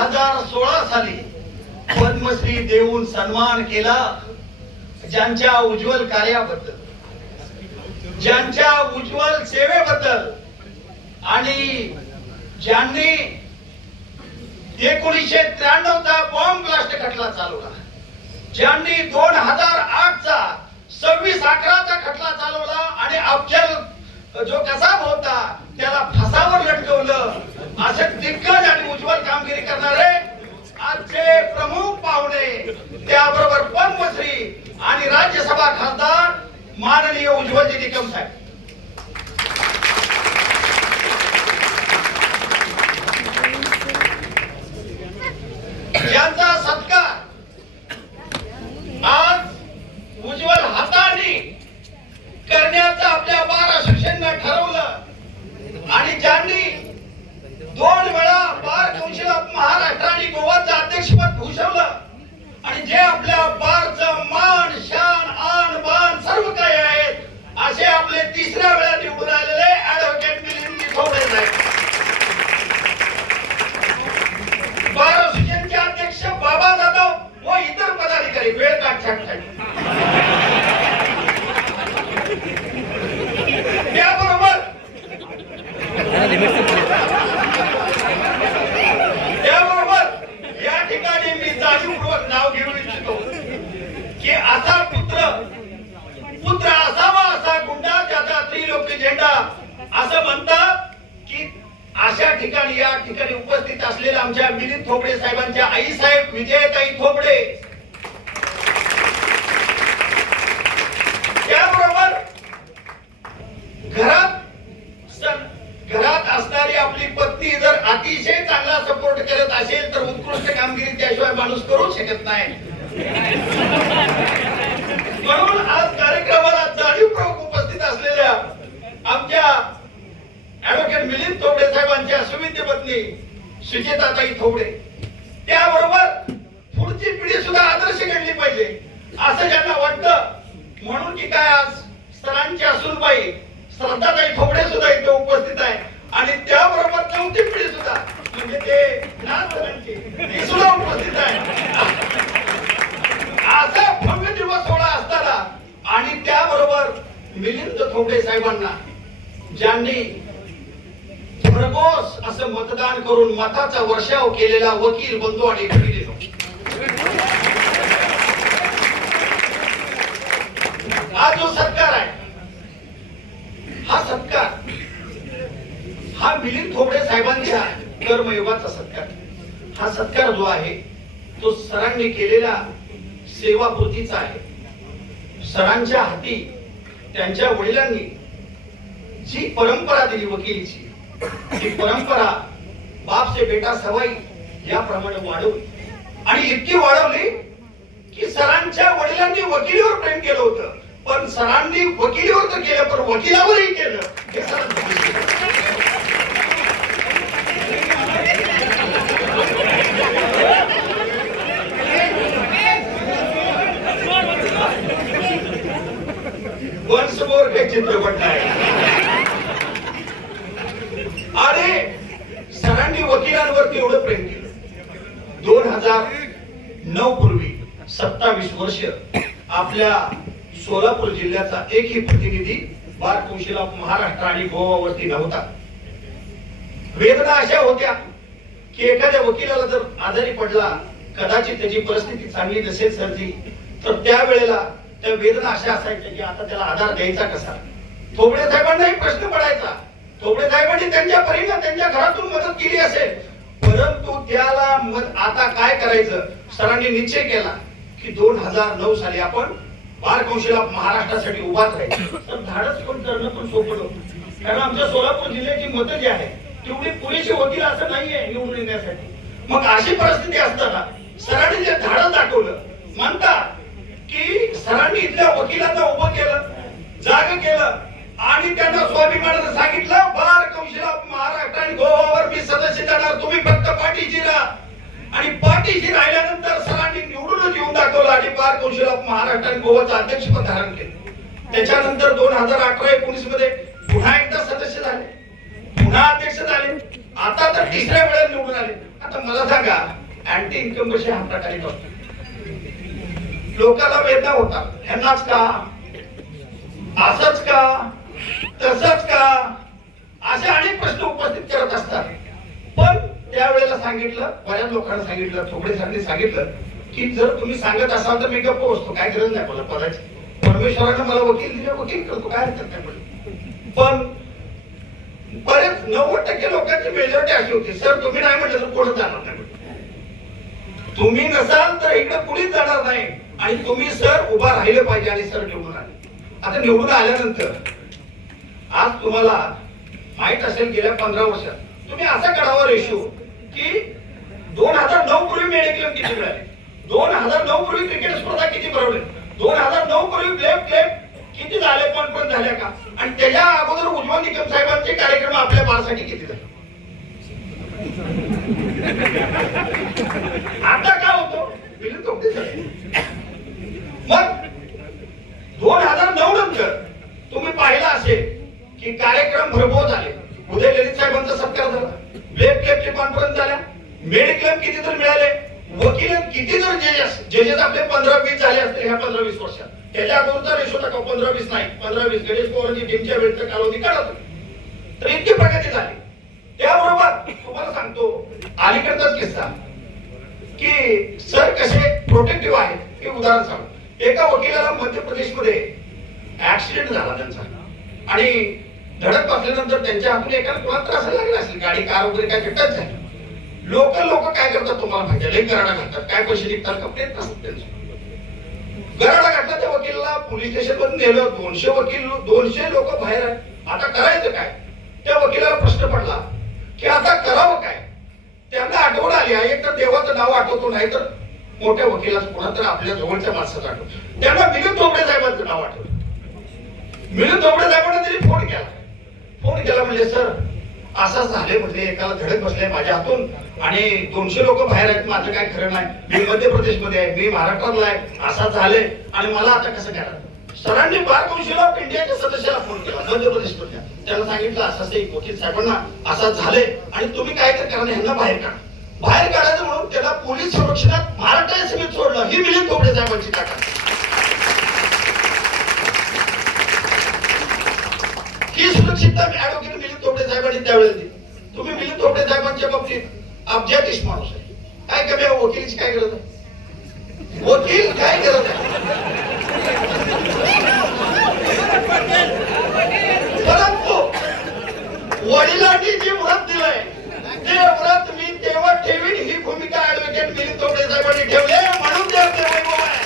2016 साली पद्मश्री देऊन सन्मान केला ज्यांच्या उज्ज्वल कार्याबद्दल, ज्यांच्या उज्ज्वल सेवेबद्दल आणि ज्यांनी 1993 चा बॉम्ब ब्लास्ट खटला चालवला, ज्यांनी 2008 चा 26/11 चा खटला चालवला आणि अफजल जो कसाब होता त्याला फासावर लटकवलं, असे दिग्गज आणि उज्ज्वल कामगिरी करणारे आजचे प्रमुख पाहुणे, त्याबरोबर पद्मश्री आणि राज्यसभा खासदार माननीय उज्ज्वलजी निकम साहेब. यांचा सत्कार आज उज्ज्वल हाताने करण्याचं आपल्या बार शिक्षकांना ठरवलं आणि ज्यांनी 2 वेळा बार कौन्सिल ऑफ महाराष्ट्र आणि गोवाचं अध्यक्षपद भूषवलं आणि जे आपल्या बारचं मान शान आन बान सर्व काही आहेत असे आपले 3ऱ्या वेळा निवडून आलेले ऍडव्होकेट मिलिंद थोबडे साहेब. बार असोसिएशनचे अध्यक्ष बाबा जाधव व इतर पदाधिकारी वेळ काढण्यासाठी, त्याबरोबर या ठिकाणी मी जाणीवपूर्वक नाव घेऊ इच्छितो की असा पुत्र असावा असा गुंडा त्याचा त्रिलोकी झेंडा असं म्हणतात की अशा ठिकाणी या ठिकाणी उपस्थित असलेल्या आमच्या मिलिंद थोबडे साहेबांच्या आई साहेब विजयताई थोबडे, त्याबरोबर घरात असणारी आपली पत्नी जर अतिशय चांगला सपोर्ट करत असेल तर उत्कृष्ट कामगिरी त्याशिवाय माणूस करू शकत नाही. म्हणून आज कार्यक्रमाला जाणीवपूर्वक उपस्थित असलेल्या आमच्या ऍडव्होकेट मिलिंद थोबडे साहेबांच्या सुविद्य पत्नी सुचेताताई थोबडे, त्याबरोबर पुढची पिढी सुद्धा आदर्श घडली पाहिजे असं ज्यांना वाटतं, म्हणून की काय आज सरांच्या सुनबाई श्रद्धाताई थोबडे सुद्धा इथे उपस्थित आहे आणि त्याबरोबर 4थी पिढी सुद्धा म्हणजे ते नाथसरांची ती सुद्धा उपस्थित आहे. असा भव्य दिवस सोहळा असताना आणि त्याबरोबर मिलिंद थोबडे साहेबांना ज्यांनी भरघोस असं मतदान करून मताचा वर्षाव केलेला वकील बंधू आणि भगिनींनो, हा जो सत्कार आहे हा सत्कार हा मिलिंद थोबडे साहेबांच्या कर्मयोगाचा सत्कार. हा सत्कार जो आहे तो सरांनी केलेल्या सेवापूर्तीचा आहे. सरांच्या हाती त्यांच्या वडिलांनी जी परंपरा दिली वकिलीची, ती परंपरा बाप से बेटा सवाई याप्रमाणे वाढवली आणि इतकी वाढवली की सरांच्या वडिलांनी वकिलीवर प्रेम केलं होतं, पण सरांनी वकिलीवर तर केलं पण वकिलावरही केलं हे वंशमोर हे चित्रपट आहे. आणि सरांनी वकिलांवरती एवढं प्रेम केलं. 2009 पूर्वी 27 वर्ष आपल्या सोलापूर जिल्ह्याचा एकही प्रतिनिधी बार कौन्सिल ऑफ महाराष्ट्र आणि गोवावरती नव्हता. वेदना अशा होत्या की एखाद्या वकिलाला जर आजारी पडला, कदाचित त्याची परिस्थिती चांगली नसेल सरजी, तर त्यावेळेला त्या वेदना अशा असायच्या की आता त्याला आधार द्यायचा कसा. थोबडे साहेबांनाही प्रश्न पडायचा. थोबडे साहेबांनी त्यांच्या परीने त्यांच्या घरातून मदत केली असेल, परंतु त्याला आता काय करायचं. सरांनी निश्चय केला की 2009 साली आपण बार कौन्सिल ऑफ महाराष्ट्रासाठी उभाच राहायचं. तर धाडस पण करणं पण सोपं नव्हतं, कारण आमच्या सोलापूर जिल्ह्याची मतं जी आहे तेवढी पुरेशी होतील असं नाहीये निवडून येण्यासाठी. मग अशी परिस्थिती असताना सरांनी जे धाडस दाखवलं, म्हणतात की सरांनी इथल्या वकिलांना उभं केलं, जाग केलं आणि त्यांना स्वाभिमानानं सांगितलं बार कौन्सिल ऑफ महाराष्ट्र आणि गोवावर मी सदस्य जाणार, तुम्ही फक्त पाठीशी राहा. आणि पाठीशी राहिल्यानंतर सरांनी निवडूनच येऊन दाखवलं आणि बार कौन्सिल ऑफ महाराष्ट्र आणि गोवाचं अध्यक्षपद धारण केलं. त्याच्यानंतर 2018-19 मध्ये पुन्हा एकदा सदस्य झाले, पुन्हा अध्यक्ष झाले आता तर तिसऱ्या वेळेला निवडून आले. आता मला सांगा, अँटी इन्कम कशी हा प्रकारे करतो? लोकांना वेदना होता, ह्यांनाच का, असंच का, तसंच का, असे अनेक प्रश्न उपस्थित करत असतात. पण त्यावेळेला सांगितलं, बऱ्याच लोकांना सांगितलं, थोडेसाठी सांगितलं की जर तुम्ही सांगत असाल तर मी गप्प बसतो, काय गरज नाही मला पदाची. परमेश्वरानं मला वकील दिले, वकील करतो, काय हरकत नाही. पण बरेच 90% लोकांची मेजॉरिटी अशी होती, सर तुम्ही नाही म्हटलं तर कोणच जाणार नाही, तुम्ही नसाल तर इकडे कुणीच जाणार नाही आणि तुम्ही सर उभा राहिले पाहिजे. आणि सर निवडून आले. आता निवडून आल्यानंतर आज तुम्हाला माहित असेल गेल्या 15 वर्षात तुम्ही असा काढावा रेशो की 2009 पूर्वी मेडिक्लेम किती मिळाले, 2009 पूर्वी क्रिकेट स्पर्धा किती भरवले, 2009 पूर्वी क्लेम किती झाले, पण झाल्या का, आणि त्याच्या अगोदर उज्ज्वल निकम साहेबांचे कार्यक्रम आपल्या बाळासाठी किती झाले. आता काय होतो मग 2009 नंतर तुम्ही पाहिला असेल की कार्यक्रम भरपूर झाले. उदय ललित साहेबांचा सत्कार झाला, ब्लेक क्लेमची कॉन्फरन्स झाल्या, मेडिक्लेम किती तर मिळाले, वकील किती तर जजेस आपले 15-20 झाले असतील ह्या 15-20 वर्षात. त्याच्या अगोदरचा रेशो टाका 15-20 नाही, 15-20 गणेश पवारांची टीमच्या वेळेचा कालावधी काढत. तर इतकी प्रगती झाली. त्याबरोबर तुम्हाला सांगतो अलीकडचाच किस्सा की सर कसे प्रोटेक्टिव्ह आहेत हे उदाहरण सांगतो. एका वकिलाला मध्य प्रदेशमध्ये ऍक्सिडेंट झाला त्यांचा आणि धडक बसल्यानंतर त्यांच्या हातून एकाला कोणाला त्रास लागला असेल, गाडी कार वगैरे काय टच झाली. लोक काय करतात तुम्हाला माहिती आहे, गराडा घालतात, काय पैसे निघतात कंप्लेंट असतात त्यांचं. गराडा घातला त्या वकिलाला पोलीस स्टेशन मध्ये नेलं, 200 लोक बाहेर आहेत. आता करायचं काय? त्या वकिलाला प्रश्न पडला की आता करावं काय. त्यांना आठवण आली, एक तर देवाचं नाव आठवतो, नाही तर मोठ्या वकिलाचं कोणा तर आपल्या जवळच्या माणसाचं आठवतो. त्यांना मिलिंद थोपडे साहेबांचं नाव आठवलं. मिलिंद थोपडे साहेबांना त्यांनी फोन केला म्हणजे सर असं झाले, म्हणजे एकाला धडक बसले माझ्या हातून आणि 200 लोक बाहेर आहेत, माझं काय खरं नाही, मी मध्य प्रदेशमध्ये आहे, मी महाराष्ट्रातला आहे, असं झाले आणि मला आता कसं करायचं. सरांनी बार कौन्सिल ऑफ इंडियाच्या सदस्याला फोन केला मध्य प्रदेशमधल्या, त्याला सांगितलं असं एक वकील साहेबांना असं झाले आणि तुम्ही काय तर करा, ह्यांना बाहेर काढायचं म्हणून त्याला पोलीस संरक्षणात महाराष्ट्र समिती सोडलं. ही मिलिंद थोपडे साहेबांची ताकद, ही सुरक्षितता ऍडव्होकेट मिलिंद थोपडे साहेबांनी त्यावेळेला दिली. तुम्ही मिलिंद थोपडे साहेबांच्या बाबतीत अब्जाधीश माणूस आहे, काय कमी आहे, वकिलीची काय गरज आहे, वकील काय गरज आहे. परंतु वडिलांनी जी व्रत दिलंय ते व्रत मी तेव्हा ठेवीन, ही भूमिका ऍडव्होकेट मिलिंद थोपडे साहेबांनी ठेवले, म्हणून ते वैभव आहे.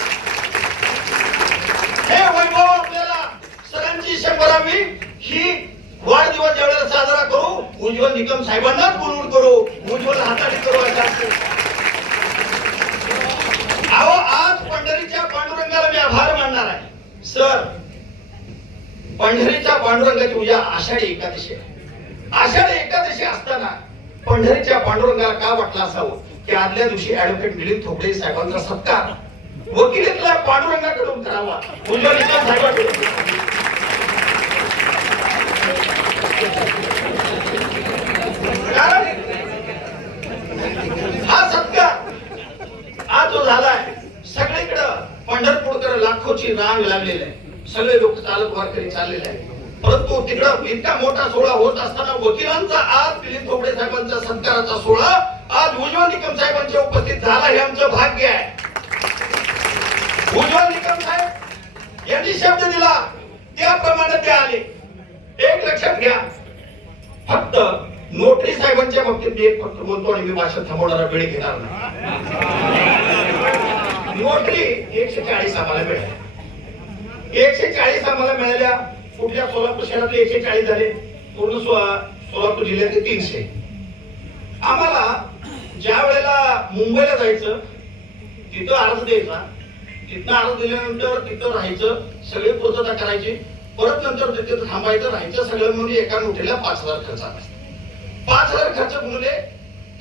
हे वैभव आपल्याला सरांची 100वी ही वाढदिवस ज्यावेळेला साजरा करू, उज्ज्वल निकम साहेबांनाच बोलवून करू, उज्ज्वल हाताने करू. अहो आज पंढरीच्या पांडुरंगाला मी आभार मानणार आहे. सर पंढरीच्या पांडुरंगाची उद्या आषाढी एकादशी आहे. आषाढी एकादशी असताना पंढरीच्या पांडुरंगाला का वाटलं असावं की आदल्या दिवशी ऍडव्होकेट मिलिंद थोपडे साहेबांचा सत्कार वकिलीतल्या पांडुरंगाकडून करावा, उज्ज्वल निकम साहेबांकडून. हा सत्कार आज जो झालाय सगळीकडं पंढरपूरकडे लाखोची रांग लागलेली आहे, सगळे लोक चालत वारकरी चाललेले आहेत. परंतु तिकडं इतका मोठा सोहळा होत असताना वकिलांचा आज मिलिंद थोपडे साहेबांचा सत्काराचा सोहळा आज उज्ज्वल निकम साहेबांच्या उपस्थित झाला, हे आमचं भाग्य आहे. उज्ज्वल निकम साहेब यांनी शब्द दिला त्याप्रमाणे ते आले. एक लक्षात घ्या, फक्त नोटरी साहेबांच्या बाबतीत मी एक फक्त बोलतो आणि मी भाषण थांबवणारा वेळ घेणार नाही. नोटरी 140 आम्हाला मिळाल्या, 140 आम्हाला मिळाल्या. कुठल्या सोलापूर शहरातले 140 झाले, पूर्ण सोलापूर जिल्ह्यातले 300. आम्हाला ज्या वेळेला मुंबईला जायचं तिथं अर्ज द्यायचा, तिथनं अर्ज दिल्यानंतर तिथं राहायचं, सगळी पूर्तता करायची, परत नंतर तिथे थांबायचं, राहायचं, सगळं म्हणजे एका नोटरीला 5,000 खर्च आला. 5,000 खर्च म्हणजे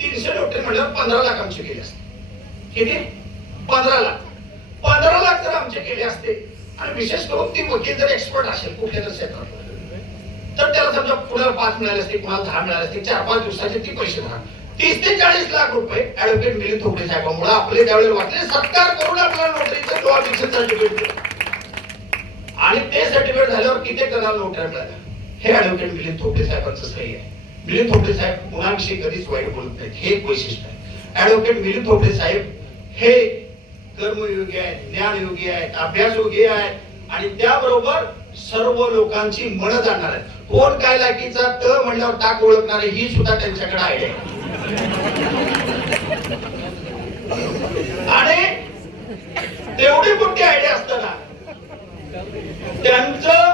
300 नोटरी म्हणल्यावर 15 लाख आमचे केले असते. किती? 15 लाख. 15 लाख जर आमचे केले असते आणि विशेष करून ती वकील जर एक्सपर्ट असेल कुठल्या तर क्षेत्रात तर त्याला समजा कुणाला 5 मिळाले असते, कुणाला 10 मिळाले असते, 4-5 दिवसाचे ती पैसे भरा. 30 ते 40 लाख रुपये ऍडव्होकेट मिलिंद थोपटे साहेबांमुळे आपले त्यावेळेला वाटले, सत्कार करून आपल्याला नोटरीचं डुअल सर्टिफिकेट दिलं. आणि ते सर्टिफिकेट झाल्यावर किती जणांना नोटऱ्या मिळाल्या, हे ऍडव्होकेट मिलिंद थोपटे साहेबांचं सही आहे. मिलिंद थोपटे साहेब कुणाविषयी कधीच वाईट बोलत नाहीत, हे एक वैशिष्ट्य आहे. ऍडव्होकेट मिलिंद थोपटे साहेब हे कर्मयोगी आहेत, ज्ञानयोगी आहेत, अभ्यासयोगी आहेत आणि त्याबरोबर सर्व लोकांची मन जाणणार आहेत. कोण काय लायकीचा त म्हणल्यावर ताक ओळखणारे ही सुद्धा त्यांच्याकडे आयडिया आहे. आणि तेवढी मोठी आयडिया असताना त्यांचं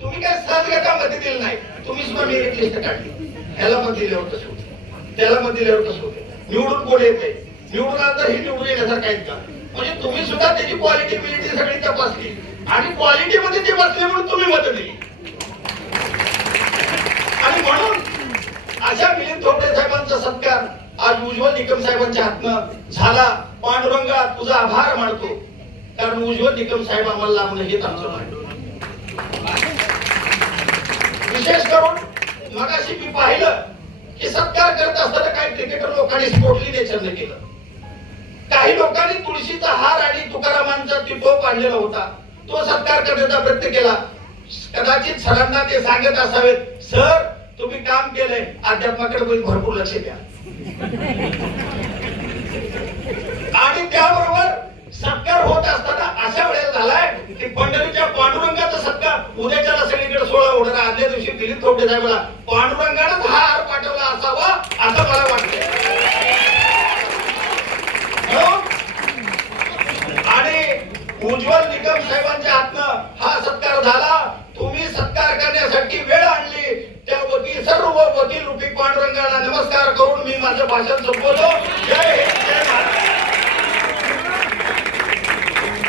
तुम्ही काय सहज गटामध्ये दिलं नाही, तुम्ही सुद्धा मेरिट लिस्ट काढली. ह्याला मत दिल्यावर कसं होतं, त्याला मत दिल्यावर कसं होतं, निवडून कोण येत नाही, निवडून आलं हे निवडून येण्यासारखं आहेत का? म्हणजे तुम्ही सुद्धा त्याची क्वालिटी बिलिटी सगळी तपासली आणि क्वालिटी मध्ये ते बसले म्हणून तुम्ही मत दिली. आणि म्हणून अशा मिलिंद थोपटे साहेबांचा सत्कार आज उज्ज्वल निकम साहेबांच्या हातनं झाला. पांडुरंगा तुझा आभार मानतो, कारण उज्ज्वल निकम साहेब आम्हाला लाभणं हेच आमचं मान. विशेष करून मगाशी मी पाहिलं की सत्कार करत असताना काही क्रिकेटर लोकांनी स्पोर्टली नेचरने केलं. काही लोकांनी तुळशीचा हार आणि तुकारामांचा टोप आणलेला होता, तो सत्कार करण्याचा प्रयत्न केला. कदाचित सरांना ते सांगत असावेत, सर तुम्ही काम केलंय, अध्यात्माकडे भरपूर लक्ष द्या. आणि त्याबरोबर सत्कार होत असताना अशा वेळेला झालाय की पंढरीच्या पांडुरंगाचा सत्कार उद्याच्याला सगळीकडे 16 ओढणार. आदल्या दिवशी मिलिंद थोपटे साहेबांना पांडुरंगानं हा हार पाठवला असावा असं मला वाटतंय. आणि उज्ज्वल निकम साहेबांच्या हातनं हा सत्कार झाला. तुम्ही सत्कार करण्यासाठी वेळ आणली, त्या वकील सर्व वकील रूपी पांडुरंगाला नमस्कार करून मी माझं भाषण संपवतो. जय हिंद, जय महाराष्ट्र.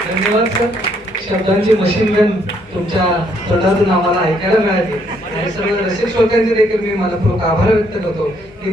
धन्यवाद सर. शब्दांची मशीन गन तुमच्या तोंडातून आम्हाला ऐकायला मिळाली आणि सर्व रसिक श्रोत्यांचे देखील मी मनपूर्वक आभार व्यक्त करतो की